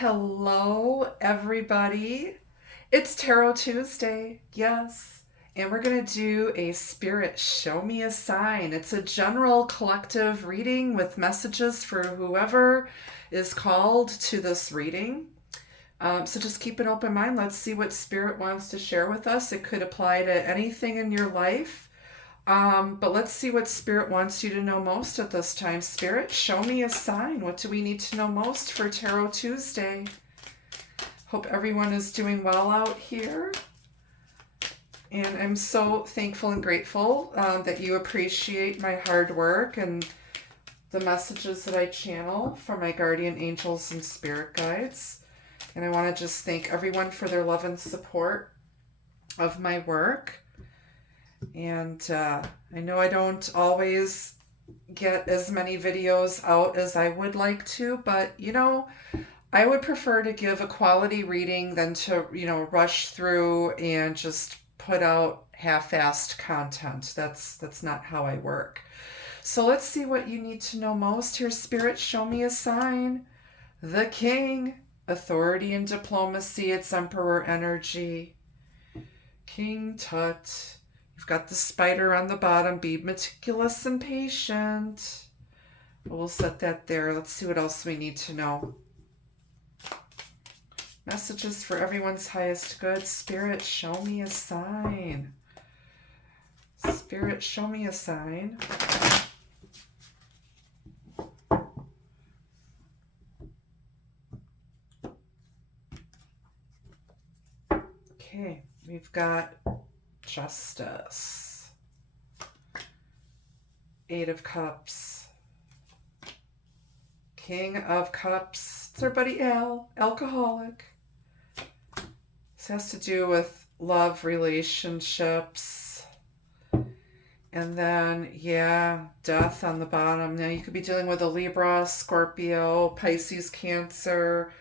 Hello, everybody. It's Tarot Tuesday, yes. And we're going to do a Spirit Show Me a Sign. It's a general collective reading with messages for whoever is called to this reading. So just keep an open mind. Let's see what Spirit wants to share with us. It could apply to anything in your life. But let's see what Spirit wants you to know most at this time. Spirit, show me a sign. What do we need to know most for Tarot Tuesday? Hope everyone is doing well out here. And I'm so thankful and grateful that you appreciate my hard work and the messages that I channel from my guardian angels and spirit guides. And I want to just thank everyone for their love and support of my work. And I know I don't always get as many videos out as I would like to, but you know, I would prefer to give a quality reading than to, rush through and just put out half-assed content. That's not how I work. So let's see what you need to know most here. Spirit, show me a sign. The King, authority and diplomacy. It's Emperor energy. King Tut. You've got the spider on the bottom. Be meticulous and patient. We'll set that there. Let's see what else we need to know. Messages for everyone's highest good. Spirit, show me a sign. Spirit, show me a sign. Okay, we've got Justice. Eight of Cups. King of Cups. It's our buddy Al, alcoholic. This has to do with love, relationships. And then, death on the bottom. Now you could be dealing with a Libra, Scorpio, Pisces, Cancer,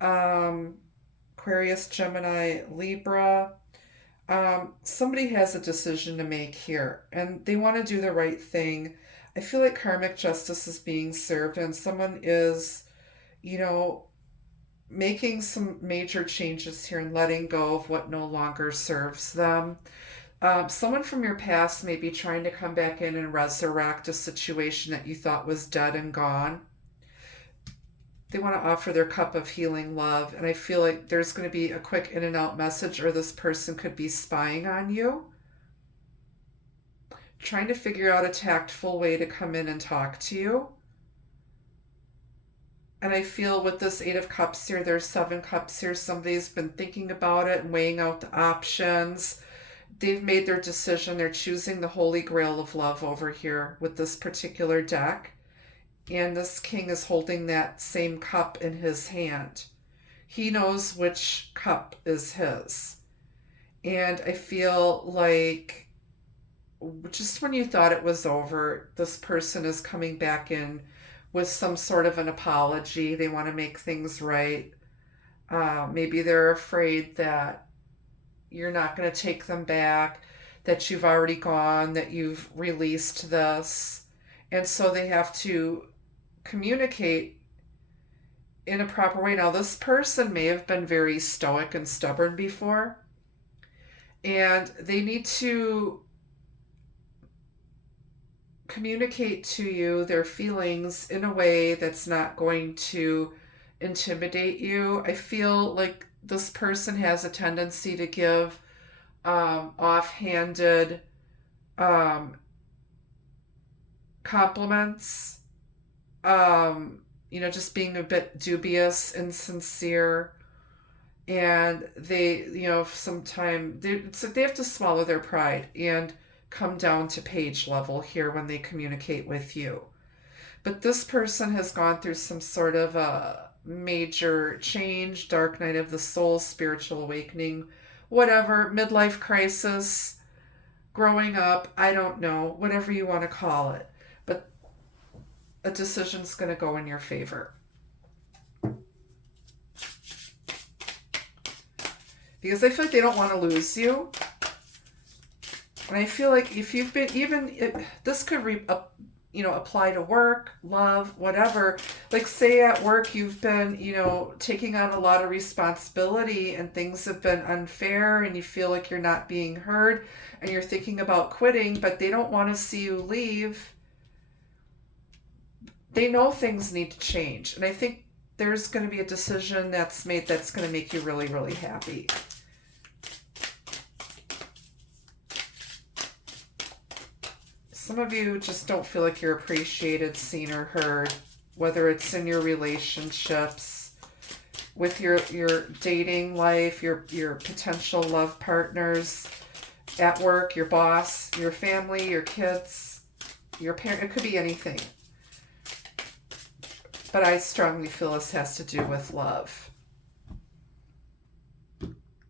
Aquarius, Gemini, Libra. Somebody has a decision to make here, and they want to do the right thing. I feel like karmic justice is being served, and someone is, making some major changes here and letting go of what no longer serves them. Someone from your past may be trying to come back in and resurrect a situation that you thought was dead and gone. They want to offer their cup of healing love, and I feel like there's going to be a quick in and out message, or this person could be spying on you, trying to figure out a tactful way to come in and talk to you. And I feel with this Eight of Cups here, there's Seven Cups here. Somebody's been thinking about it and weighing out the options. They've made their decision. They're choosing the Holy Grail of love over here with this particular deck. And this king is holding that same cup in his hand. He knows which cup is his. And I feel like just when you thought it was over, this person is coming back in with some sort of an apology. They want to make things right. Maybe they're afraid that you're not going to take them back, that you've already gone, that you've released this. And so they have to communicate in a proper way. Now, this person may have been very stoic and stubborn before, and they need to communicate to you their feelings in a way that's not going to intimidate you. I feel like this person has a tendency to give offhanded compliments, just being a bit dubious, insincere. And they, sometimes they have to swallow their pride and come down to page level here when they communicate with you. But this person has gone through some sort of a major change, dark night of the soul, spiritual awakening, whatever, midlife crisis, growing up, I don't know, whatever you want to call it. But a decision's going to go in your favor. Because I feel like they don't want to lose you. And I feel like if you've been this could apply to work, love, whatever. Like, say at work, you've been, taking on a lot of responsibility and things have been unfair and you feel like you're not being heard and you're thinking about quitting, but they don't want to see you leave. They know things need to change. And I think there's going to be a decision that's made that's going to make you really, really happy. Some of you just don't feel like you're appreciated, seen, or heard, whether it's in your relationships, with your dating life, your potential love partners, at work, your boss, your family, your kids, your parent. It could be anything. But I strongly feel this has to do with love.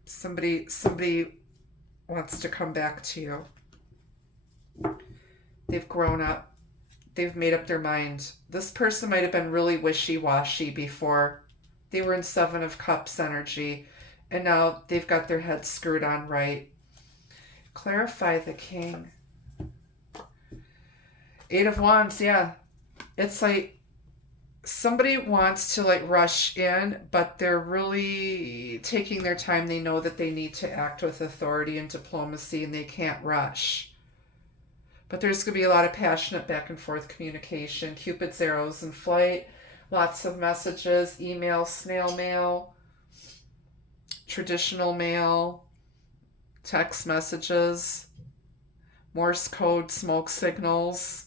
Somebody wants to come back to you. They've grown up. They've made up their mind. This person might have been really wishy-washy before. They were in Seven of Cups energy, and now they've got their head screwed on right. Clarify the King. Eight of Wands, yeah. It's like somebody wants to rush in, but they're really taking their time. They know that they need to act with authority and diplomacy, and they can't rush. But there's going to be a lot of passionate back and forth communication. Cupid's arrows in flight. Lots of messages, email, snail mail, traditional mail, text messages, Morse code, smoke signals,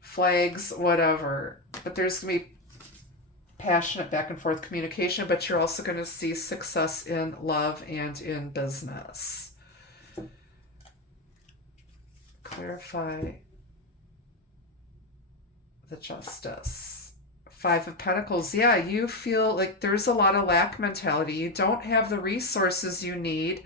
flags, whatever. But there's going to be passionate back and forth communication, but you're also going to see success in love and in business. Clarify the Justice. Five of Pentacles. Yeah, you feel like there's a lot of lack mentality. You don't have the resources you need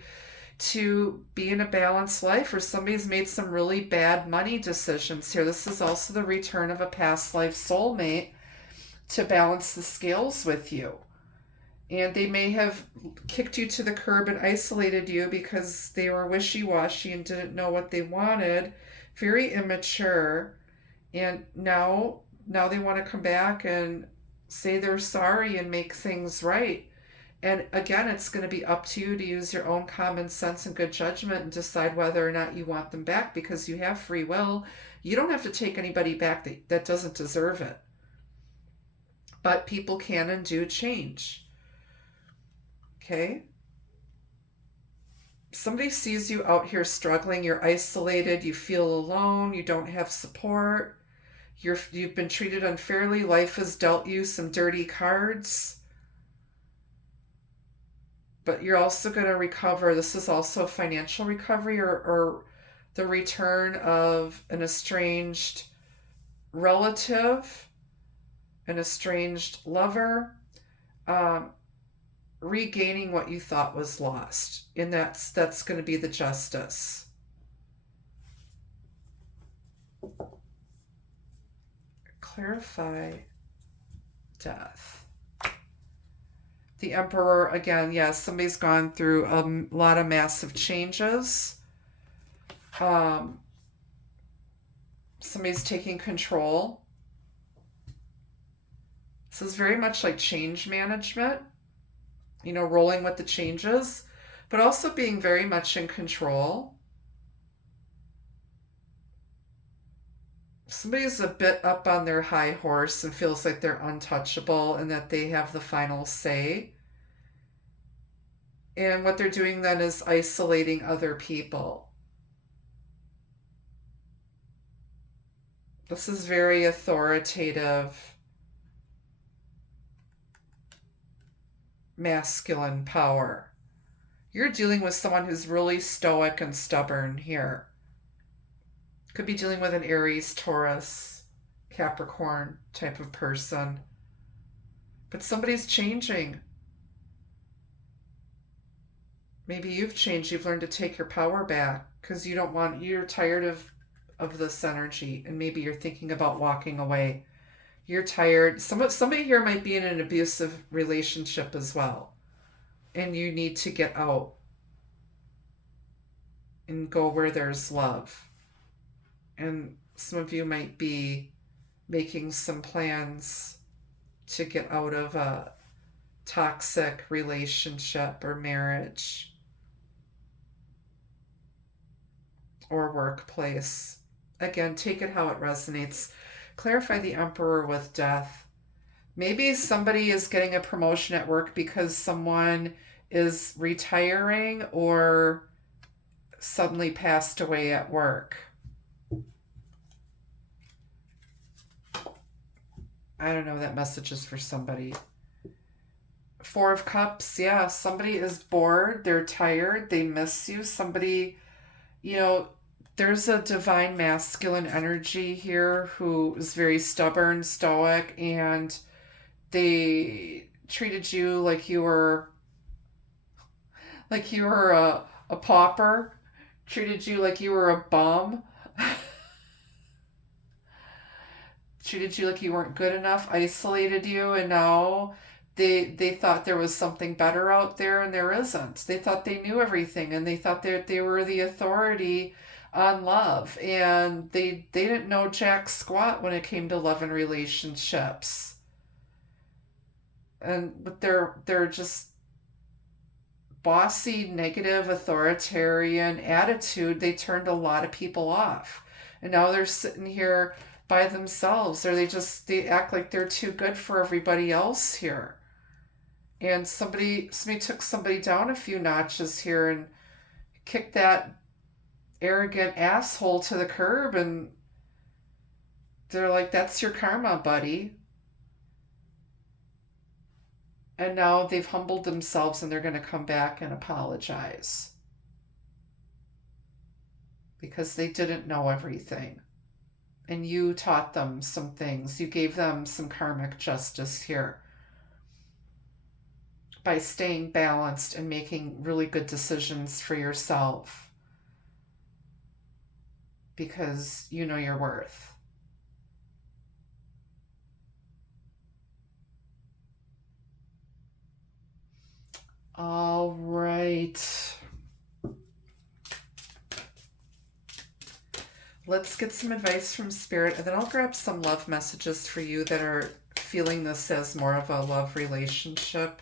to be in a balanced life, or somebody's made some really bad money decisions here. This is also the return of a past life soulmate to balance the scales with you. And they may have kicked you to the curb and isolated you because they were wishy-washy and didn't know what they wanted. Very immature. And now they want to come back and say they're sorry and make things right. And again, it's going to be up to you to use your own common sense and good judgment and decide whether or not you want them back, because you have free will. You don't have to take anybody back that doesn't deserve it. But people can and do change. Okay? Somebody sees you out here struggling. You're isolated. You feel alone. You don't have support. You've been treated unfairly. Life has dealt you some dirty cards. But you're also going to recover. This is also a financial recovery or the return of an estranged relative, an estranged lover, regaining what you thought was lost. And that's going to be the Justice. Clarify Death. The Emperor, again, yes, somebody's gone through a lot of massive changes. Somebody's taking control. This is very much like change management. Rolling with the changes, but also being very much in control. Somebody's a bit up on their high horse and feels like they're untouchable and that they have the final say. And what they're doing then is isolating other people. This is very authoritative, masculine power. You're dealing with someone who's really stoic and stubborn here. Could be dealing with an Aries, Taurus, Capricorn type of person. But somebody's changing. Maybe you've changed. You've learned to take your power back because you're tired of this energy, and maybe you're thinking about walking away. You're tired. Somebody here might be in an abusive relationship as well. And you need to get out and go where there's love. And Some of you might be making some plans to get out of a toxic relationship or marriage or workplace. Again, take it how it resonates. Clarify the Emperor with death. Maybe somebody is getting a promotion at work because someone is retiring or suddenly passed away at work. I don't know, that message is for somebody. Four of Cups, yeah, somebody is bored, they're tired, they miss you. Somebody, you know, there's a divine masculine energy here who is very stubborn, stoic, and they treated you like you were a pauper, treated you like you were a bum, treated you like you weren't good enough, isolated you, and now they thought there was something better out there, and there isn't. They thought they knew everything, and they thought that they were the authority on love, and they didn't know jack squat when it came to love and relationships. And but they're just bossy, negative, authoritarian attitude, they turned a lot of people off. And now they're sitting here by themselves, or they act like they're too good for everybody else here. And somebody took somebody down a few notches here and kicked that arrogant asshole to the curb, and they're like, that's your karma, buddy. And now they've humbled themselves and they're going to come back and apologize because they didn't know everything. And you taught them some things. You gave them some karmic justice here by staying balanced and making really good decisions for yourself because you know your worth. All right. Let's get some advice from Spirit, and then I'll grab some love messages for you that are feeling this as more of a love relationship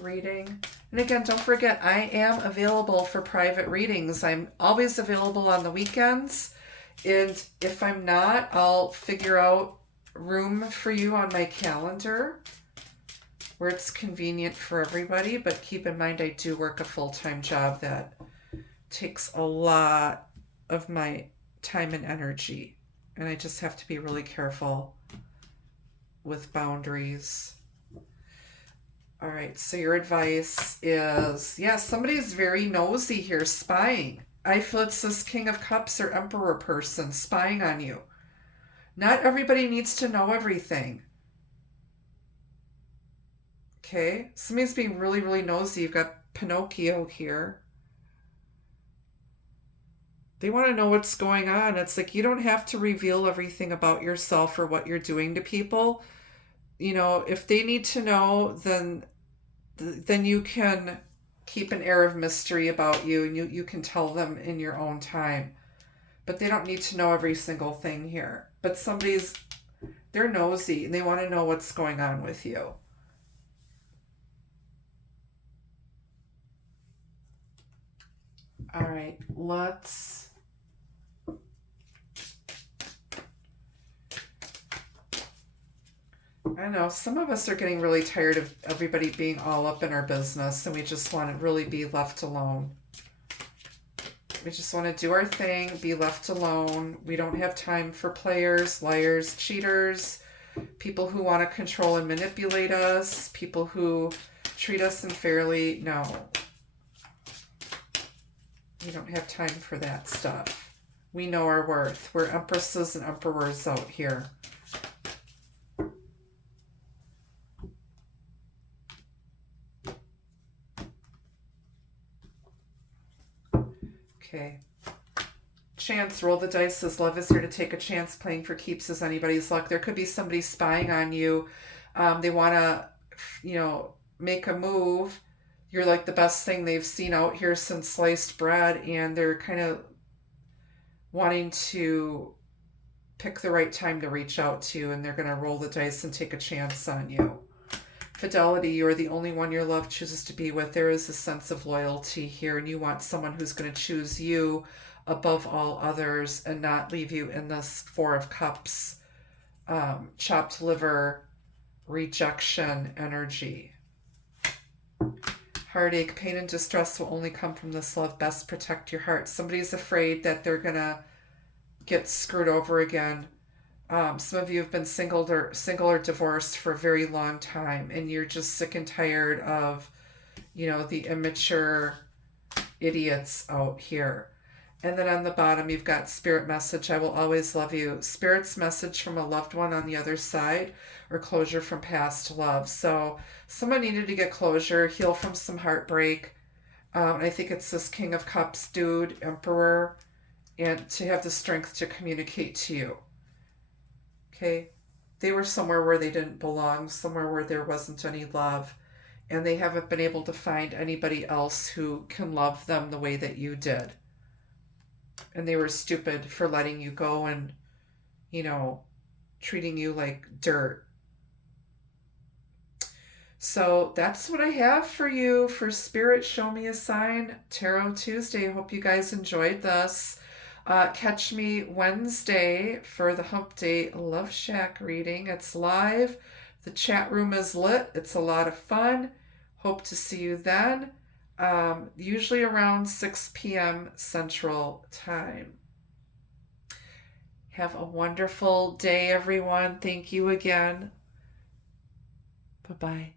reading. And again, don't forget, I am available for private readings. I'm always available on the weekends. And if I'm not, I'll figure out room for you on my calendar where it's convenient for everybody. But keep in mind, I do work a full-time job that takes a lot of my time and energy. And I just have to be really careful with boundaries. All right, so your advice is, yeah, somebody's very nosy here, spying. I feel it's this King of Cups or Emperor person spying on you. Not everybody needs to know everything. Okay, somebody's being really, really nosy. You've got Pinocchio here. They want to know what's going on. It's like you don't have to reveal everything about yourself or what you're doing to people. You know, if they need to know, then you can keep an air of mystery about you, and you can tell them in your own time. But they don't need to know every single thing here. But they're nosy and they want to know what's going on with you. All right, I know some of us are getting really tired of everybody being all up in our business, and we just want to really be left alone. We just want to do our thing, be left alone. We don't have time for players, liars, cheaters, people who want to control and manipulate us, people who treat us unfairly. No. We don't have time for that stuff. We know our worth. We're empresses and emperors out here. Okay. Chance, roll the dice, says love is here to take a chance. Playing for keeps is anybody's luck. There could be somebody spying on you. They want to, make a move. You're like the best thing they've seen out here since sliced bread, and they're kind of wanting to pick the right time to reach out to you, and they're going to roll the dice and take a chance on you. Fidelity, you are the only one your love chooses to be with. There is a sense of loyalty here, and you want someone who's going to choose you above all others and not leave you in this Four of Cups, chopped liver, rejection energy. Heartache, pain, and distress will only come from this love. Best protect your heart. Somebody's afraid that they're going to get screwed over again. Some of you have been single or divorced for a very long time, and you're just sick and tired of, the immature idiots out here. And then on the bottom, you've got spirit message. I will always love you. Spirit's message from a loved one on the other side, or closure from past love. So someone needed to get closure, heal from some heartbreak. I think it's this King of Cups dude, Emperor, and to have the strength to communicate to you. Okay, they were somewhere where they didn't belong, somewhere where there wasn't any love, and they haven't been able to find anybody else who can love them the way that you did. And they were stupid for letting you go and, treating you like dirt. So that's what I have for you for Spirit Show Me a Sign Tarot Tuesday. I hope you guys enjoyed this. Catch me Wednesday for the Hump Day Love Shack reading. It's live. The chat room is lit. It's a lot of fun. Hope to see you then. Usually around 6 p.m. Central Time. Have a wonderful day, everyone. Thank you again. Bye-bye.